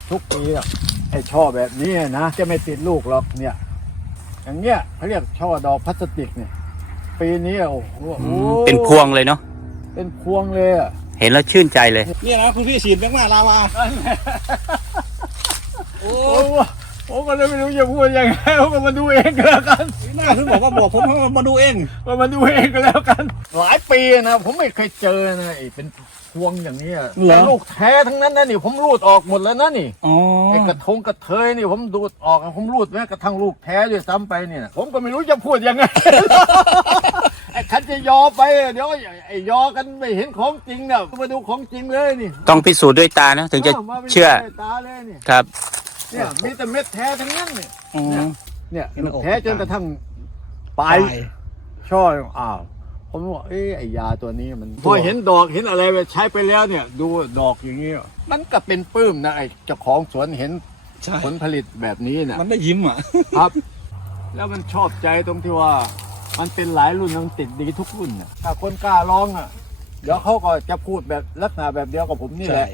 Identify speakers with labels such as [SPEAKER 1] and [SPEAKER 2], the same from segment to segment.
[SPEAKER 1] ทุกปีไอ้ช่อแบบนี้นะจะไม่ติดลูกหรอกเนี่ยอย่างเงี้ยเขาเรียกช่อดอกพลาสติกเนี่ยปีนี้โอ้โห
[SPEAKER 2] เป็นพวงเลยเนาะ
[SPEAKER 1] เป็นพวงเลยอ่ะ
[SPEAKER 2] เห็นแล้วชื่นใจเลย
[SPEAKER 3] เนี่ยนะคุณพี่ฉีดแมกมาลาวาโอ้
[SPEAKER 1] ผมก็เลยไม่รู้จะพูดยังไงผมก็มาดูเองก็แล้วกัน
[SPEAKER 3] หน้าถึงบอกว่าบอกผมมาดูเอง
[SPEAKER 1] มาดูเองก็แล้วกัน หลายปีนะผมไม่เคยเจอนะไอ้เป็นพวงอย่างนี้แต่ลูกแท้ทั้งนั้นนะนี่ผมรูดออกหมดแล้วนะนี่
[SPEAKER 3] อ๋อ
[SPEAKER 1] ไอ้กระทงกระเทยนี่ผมดูดออกผมรูดแม้กระทั่งลูกแท้ด้วยซ้ำไปเนี่ยผมก็ไม่รู้จะพูดยังไง ไอ้คันจะยอไปเดี๋ยวไอ้ยอกันไม่เห็นของจริงเนี่ยมาดูของจริงเลยนี่
[SPEAKER 2] ต้องพิสูจน์ด้วยตานะถึงจะ
[SPEAKER 1] มาป็น
[SPEAKER 2] เชื่อ
[SPEAKER 1] ตาเลยนี่
[SPEAKER 2] ครับ
[SPEAKER 1] เนี่ยมีแต่เม็ดแท้ทั้งนั้นเนี่ย
[SPEAKER 3] อ๋อ
[SPEAKER 1] เนี่ยลูกแท้จนกระทั่งปลายช่ออ้าวผมว่าไอ้ยาตัวนี้มันพอเห็นดอกเห็นอะไรไปใช้ไปแล้วเนี่ย ดูดอกอย่างนี้มันก็เป็นปลื้มนะไอ้เจ้าของสวนเห็น
[SPEAKER 3] ใช่
[SPEAKER 1] ผลผลิตแบบนี้นะ
[SPEAKER 3] มันได้ยิ้มอ่ะ
[SPEAKER 1] ครับ แล้วมันชอบใจตรงที่ว่า มันเป็นหลายรุ่นมันติดดีทุกรุ่นนะถ้าคนกล้าลองอ่ะเดี๋ยวเขาก็จะพูดแบบลักษณะแบบเดียวกับผมนี่แหละ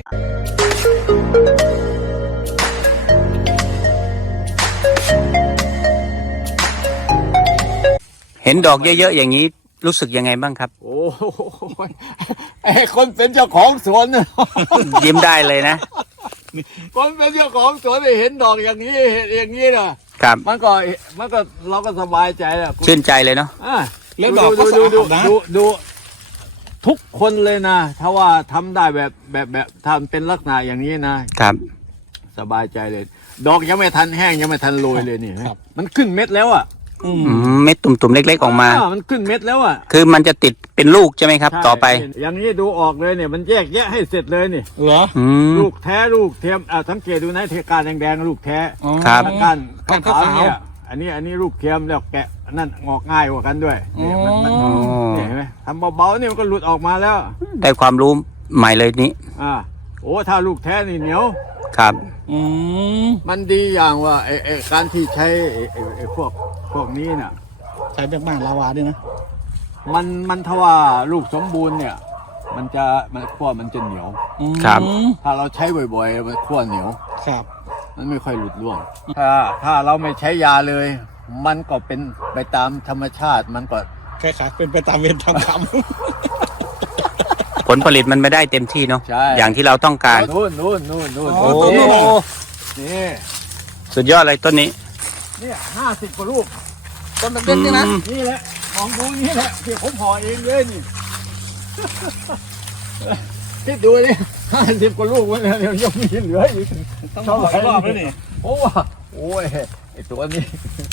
[SPEAKER 2] เห็นดอกเยอะๆอย่างนี้รู้สึกยังไงบ้างครับ
[SPEAKER 1] โอ้โหไอ้คนเป็นเจ้าของสวนน่ะ
[SPEAKER 2] ยิ้มได้เลยนะ
[SPEAKER 1] คนเป็นเจ้าของสวนได้เห็นดอกอย่างนี้เห็นอย่างนี้นะครับ มันก็เราก็สบายใจแล้ว
[SPEAKER 2] ชื่นใจเลยเนาะ
[SPEAKER 3] แล้วดอกก็สะอาดนะ
[SPEAKER 1] ดูทุกคนเลยนะถ้าว่าทำได้แบบทำเป็นลักษณะอย่างนี้นะครับ สบายใจเลย ดอกยังไม่ทันแห้งยังไม่ทันโรยเลยนี่มันขึ้นเม็ดแล้วอ่ะ
[SPEAKER 2] เม็ดตุ่มๆเล็กๆออกมา
[SPEAKER 1] มันขึ้นเม็ดแล้วอ่ะ
[SPEAKER 2] คือมันจะติดเป็นลูกใช่ไหมครับ
[SPEAKER 1] ใช่
[SPEAKER 2] ต่อไป
[SPEAKER 1] อย่างนี้ดูออกเลยเนี่ยมันแยกแยะให้เสร็จเลยนี่
[SPEAKER 3] เหรอ
[SPEAKER 2] อืม
[SPEAKER 1] ลูกแท้ลูกเทียมสังเกตดูนะเทการแดงๆลูกแท้
[SPEAKER 2] ครับ
[SPEAKER 1] ก้าน
[SPEAKER 3] ก้าน
[SPEAKER 1] ขาว
[SPEAKER 3] ขาว
[SPEAKER 1] ๆเนี่ยอันนี้ลูกเทียมแล้วแกะนั่นงอกง่ายกว่ากันด้วยเนี่ยมัน
[SPEAKER 2] อ๋อ
[SPEAKER 1] เนี่ยเห็นไหมทำเบาๆนี่มันก็หลุดออกมาแล้ว
[SPEAKER 2] ได้ความรู้ใหม่เลยนี้
[SPEAKER 1] โอ้ถ้าลูกแท้นี่เหนียว
[SPEAKER 2] ครับ
[SPEAKER 3] อืม
[SPEAKER 1] มันดีอย่างว่าไอ้การที่ใช้ไอ้พวกนี้น่ะ
[SPEAKER 3] ใช้แมกมาลาวาด้วยนะ
[SPEAKER 1] มันถ้าว่าลูกสมบูรณ์เนี่ย มันขั้วมันจะเหนียว
[SPEAKER 2] ครับ
[SPEAKER 1] ถ้าเราใช้บ่อยๆมันขั้วเหนียว
[SPEAKER 3] ครับ
[SPEAKER 1] มันไม่ค่อยหลุดร่วง ถ้าเราไม่ใช้ยาเลย มันก็เป็นไปตามธรรมชาติมันก็
[SPEAKER 3] คล้ายๆเป็นไปตามเวรตามกรรม
[SPEAKER 2] ผลผลิตมันไม่ได้เต็มที่เนาะ
[SPEAKER 1] ใช่
[SPEAKER 2] อย่างที่เราต้องการ
[SPEAKER 1] นู่น
[SPEAKER 3] อ๋อ
[SPEAKER 2] โอ้
[SPEAKER 3] ต้นนู้นน่ะ
[SPEAKER 1] นี่
[SPEAKER 2] สุดยอดเลยต้นนี้
[SPEAKER 1] เนี่ย50 กว่าลูก
[SPEAKER 3] ต้นเล็กๆนี่นะ
[SPEAKER 2] อืม
[SPEAKER 1] นี่แหละมองดูนี่แหละที่ผมห่อเองเลยนี่ คิดดูนี่50 กว่าลูกวันนี้เดี๋ยวยังมีเหลืออีก
[SPEAKER 3] ต้องห่ออีกรอบแล้วนี่
[SPEAKER 1] โอ้ยไอตัวนี้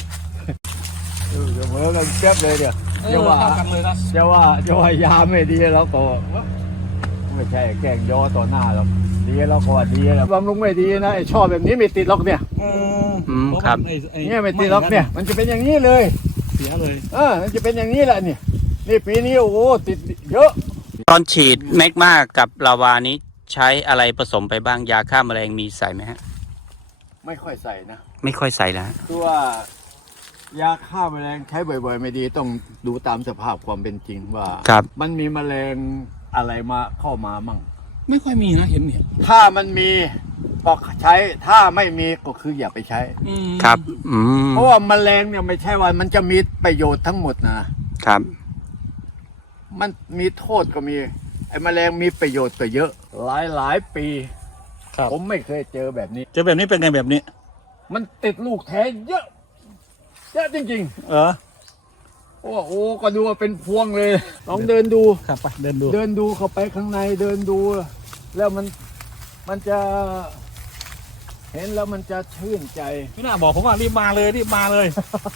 [SPEAKER 1] เหมือนกันเจ็บเลยเดี๋ยวจะว่า
[SPEAKER 3] เท่ากันเลยนะ
[SPEAKER 1] จะว่ายาไม่ดีแล้วก็ไม่ใช่แกล้งย่อต่อหน้าหรอกดีแล้วก็ว่าดีแล้วบำรุงไม่ดีนะไอชอบแบบนี้ไม่ติดหรอกเนี่ย
[SPEAKER 2] ครับ
[SPEAKER 1] เนี่ยไม่ติดหรอกเนี่ย มันจะเป็นอย่างนี้เลย
[SPEAKER 3] เสียเลย
[SPEAKER 1] มันจะเป็นอย่างนี้แหละนี่ปีนี้โอ้โหติดเยอะ
[SPEAKER 2] ตอนฉีดแมกมากับลาวานี้ใช้อะไรผสมไปบ้างยาฆ่าแมลงมีใส่ไหมฮะ
[SPEAKER 1] ไม่ค่อยใส่นะ
[SPEAKER 2] ไม่ค่อยใส่แล้ว
[SPEAKER 1] คือว่ายาฆ่าแมลงใช้บ่อยๆไม่ดีต้องดูตามสภาพความเป็นจริงว่า
[SPEAKER 2] ครับ
[SPEAKER 1] มันมีแมลงอะไรมาเข้ามามั่ง
[SPEAKER 3] ไม่ค่อยมีนะเห็นเนี่ย
[SPEAKER 1] ถ้ามันมีก็ใช้ถ้าไม่มีก็คืออย่าไปใช้
[SPEAKER 2] ครับ อืม
[SPEAKER 1] เพราะว่าแมลงเนี่ยไม่ใช่ว่ามันจะมีประโยชน์ทั้งหมดนะครับ มันมีโทษก็มีไอ้แมลงมีประโยชน์ก็เยอะ หลายปี
[SPEAKER 3] ครับ
[SPEAKER 1] ผมไม่เคยเจอแบบนี้
[SPEAKER 3] เจอแบบนี้เป็นไงแบบนี้
[SPEAKER 1] มันติดลูกแท้เยอะเยอะจริง ๆ โอ้โหก็ดูว่าเป็นพวงเลยลองเดินดู
[SPEAKER 3] ครับไปเดินดู
[SPEAKER 1] เดินดูเข้าไปข้างในเดินดู แล้วมันจะเห็นแล้วมันจะชื่นใจ
[SPEAKER 3] พี่น่าบอกผมว่ารีบมาเลยรีบมาเลย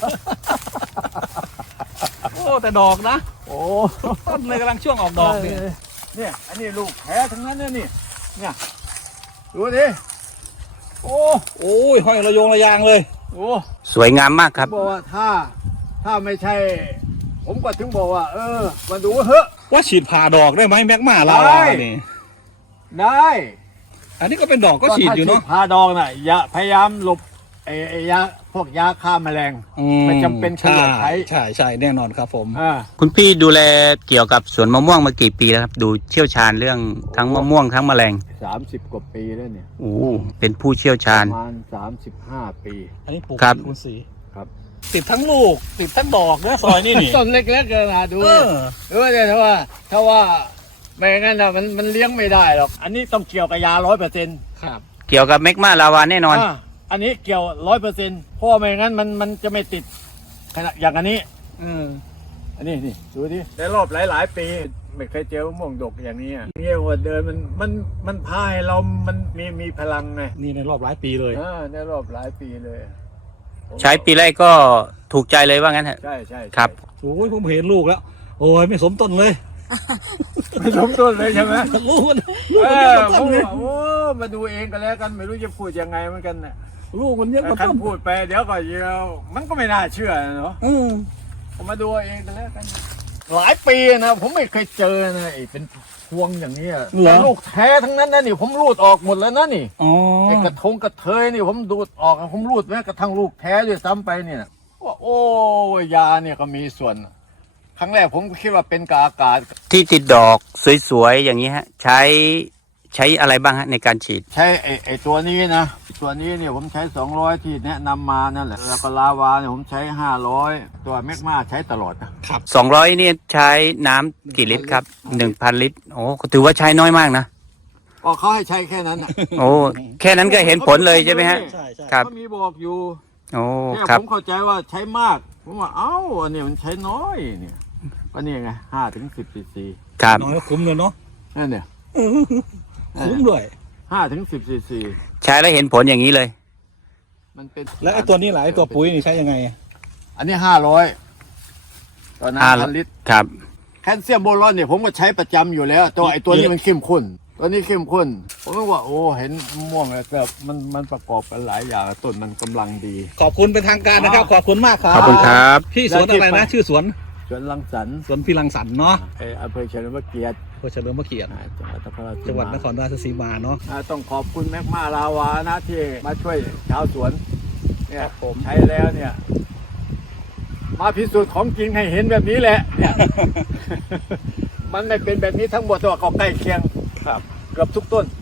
[SPEAKER 3] โอ้แต่ดอกนะ
[SPEAKER 1] โอ้
[SPEAKER 3] ต้นเลยกำลังช่วงออกดอกเนี่ย
[SPEAKER 1] เนี่ยอันนี้ลูกแท้ทั้งนั้นเนี่ยดูดิโอ้
[SPEAKER 3] โอ้ยห้อยระโยงระยางเลย
[SPEAKER 1] โอ้
[SPEAKER 2] สวยงามมากครับ
[SPEAKER 1] บอกว่าถ้าไม่ใช่ ผมก็ถึงบอกว่า มาดูเถอะ
[SPEAKER 3] ว่าฉีดผ่าดอกได้ไหมแมกมาลาวานี่
[SPEAKER 1] ได้
[SPEAKER 3] อันนี้ก็เป็นดอกก็ฉีดอยู่เนาะ
[SPEAKER 1] ถ้พาดองน่ะอย่าพยายามหลบไอ้ไอ้ยาพวกยาฆ่าแมลง
[SPEAKER 3] อื
[SPEAKER 1] ไม่จำเป็นขนาดใช้
[SPEAKER 3] ใช่แน่นอนครับผม
[SPEAKER 2] คุณพี่ดูแลเกี่ยวกับสวนมะม่วงมากี่ปีแล้วครับ ดูเชี่ยวชาญเรื่องทั้งมะม่วงทั้งแมลง
[SPEAKER 1] 30 กว่าปีแล้วเนี่ย
[SPEAKER 2] โอ้เป็นผู้เชี่ยวชา
[SPEAKER 1] ป
[SPEAKER 2] ญ
[SPEAKER 1] ระมาณ35 ปี
[SPEAKER 3] อันนี้ปลูก
[SPEAKER 2] ครับ
[SPEAKER 3] คุณสี
[SPEAKER 1] ครับ
[SPEAKER 3] ติดทั้งลูกติดทั้งดอกนะซอยนี่นี่
[SPEAKER 1] ต้นเล็กๆเลยนะดู
[SPEAKER 3] เออ
[SPEAKER 1] เนี่ยถ้าว่าไม่งั้นนะมันเลี้ยงไม่ได้หรอกอันนี้ต้องเกี่ยวกับยา100%
[SPEAKER 3] ครับ
[SPEAKER 2] เกี่ยวกับแมกมาลาวาแน่นอน
[SPEAKER 1] อันนี้เกี่ยว100%เพราะไม่งั้นมันจะไม่ติดขนาดอย่างอันนี้ อันนี้นี่ดูดิในรอบหลายๆ ปีไม่เคยเจอมะม่วงดกอย่างนี้อ่ะเนี่ยหัวเดินมันพาให้เรามันมีพลังไง
[SPEAKER 3] นี่ในรอบหลายปีเลย
[SPEAKER 1] ในรอบหลายปีเลย
[SPEAKER 2] ใช้ปีแรกก็ถูกใจเลยว่างั้นฮะ
[SPEAKER 1] ใช่
[SPEAKER 2] ครับ
[SPEAKER 3] โอ้ยผมเห็นลูกแล้ว โอ้ยไม่สมต้นเลย
[SPEAKER 1] ไม่สมต้นเลยใช่ไหม
[SPEAKER 3] ลูกมัน
[SPEAKER 1] ผ
[SPEAKER 3] เย
[SPEAKER 1] ม
[SPEAKER 3] อะกว่าต้นเลย
[SPEAKER 1] โอ้มาดูเองกันแล้วกันไม่รู้จะพูดยังไงเหมือนกันน่ะ
[SPEAKER 3] ลูกมันเยอะกว่า
[SPEAKER 1] คัน
[SPEAKER 3] ต้น
[SPEAKER 1] พูดไปเดี๋ยวก็เดียวมันก็ไม่น่าเชื่อเนาะ
[SPEAKER 3] อืม
[SPEAKER 1] ผมมาดูเองกันแล้วกัน หลายปีนะผมไม่เคยเจอนะไอ้เป็นพวงอย่างนี้อะแต่ลูกแท้ทั้งนั้นนะนี่ผมรูดออกหมดแล้วนะนี่
[SPEAKER 3] อ๋อ
[SPEAKER 1] ไอ้กระเทยนี่ผมดูดออกผมรูดแม้กระทั่งลูกแท้ด้วยซ้ำไปเนี่ยว่าโอ้ยาเนี่ยก็มีส่วน ครั้งแรกผมก็คิดว่าเป็นกาอากาศ
[SPEAKER 2] ที่ติดดอกสวยๆอย่างนี้ฮะ ใช้อะไรบ้างฮะในการฉีด
[SPEAKER 1] ใช้ไอ้ตัวนี้นะตัวนี้เนี่ยผมใช้200ที่แนะนำมานั่นแหละแล้วก็ลาวาเนี่ยผมใช้500ตัวแมกมาใช้ตลอดนะ
[SPEAKER 2] 200เนี่ยใช้น้ำกี่ลิตรครับ 1,000 ลิตร โอ้ถือว่าใช้น้อยมากนะ
[SPEAKER 1] ก็เขาให้ใช้แค่นั้นน่ะ
[SPEAKER 2] โอ้แค่นั้นก็เห็นผลเลยใช่ไหมฮะ
[SPEAKER 3] ใช่
[SPEAKER 2] ครับ
[SPEAKER 1] เขามีบอกอยู่
[SPEAKER 2] โอ้
[SPEAKER 1] เนี่ย
[SPEAKER 2] ครับ
[SPEAKER 1] ผมเข้าใจว่าใช้มากผมว่าเอ้าอันนี้มันใช้น้อยเนี่ยก็นี่ไง5-10 ซีซี
[SPEAKER 2] ครับ
[SPEAKER 3] น้อยก็คุ้มเลยเนาะ
[SPEAKER 1] นั่นเนี่ย
[SPEAKER 3] คุ้มด้วย
[SPEAKER 1] 5-10 ซีซี
[SPEAKER 2] ใช้แล้วเห็นผลอย่างนี้เลย
[SPEAKER 1] มันเป็น
[SPEAKER 3] แล้วไอ้ตัวนี้ล่ะไอ้ตัวปุ๋ยนี่ใช้ยังไง
[SPEAKER 1] อันนี้500ต่อน้ำพันลิตร
[SPEAKER 2] ครับ
[SPEAKER 1] แคลเซียมโบรอนเนี่ยผมก็ใช้ประจำอยู่แล้วตัวไอ้ตัวนี้มันเข้มข้นตัวนี้เข้มข้นผมก็ว่าโอ้เห็นมะม่วงแล้วแบบมันประกอบกันหลายอย่างต้นมันกำลังดี
[SPEAKER 3] ขอบคุณเป็นทางการนะครับ ขอบคุณมากครับ
[SPEAKER 2] ขอบคุณครับ
[SPEAKER 3] พี่สวนอะไรนะ ชื่อสวน
[SPEAKER 1] สวนรังสรรค์
[SPEAKER 3] สวนพี่รังสรรค์เนาะ
[SPEAKER 1] อำเภอเฉลิมพระเกียรติ
[SPEAKER 3] อำเภอเฉลิมพระเกียรติ
[SPEAKER 1] จังหวัดนครราชสีมา
[SPEAKER 3] จังหวัดนครราชสีมาเนาะ
[SPEAKER 1] ต้องขอบคุณแมกมาลาวานะที่มาช่วยชาวสวนเนี่ยผมใช้แล้วเนี่ย มาพิสูจน์ของจริงให้เห็นแบบนี้แหละเนี่ย มันไม่เป็นแบบนี้ทั้งหมดแต่ว่าก็ใกล้เคียงเกือบทุกต้น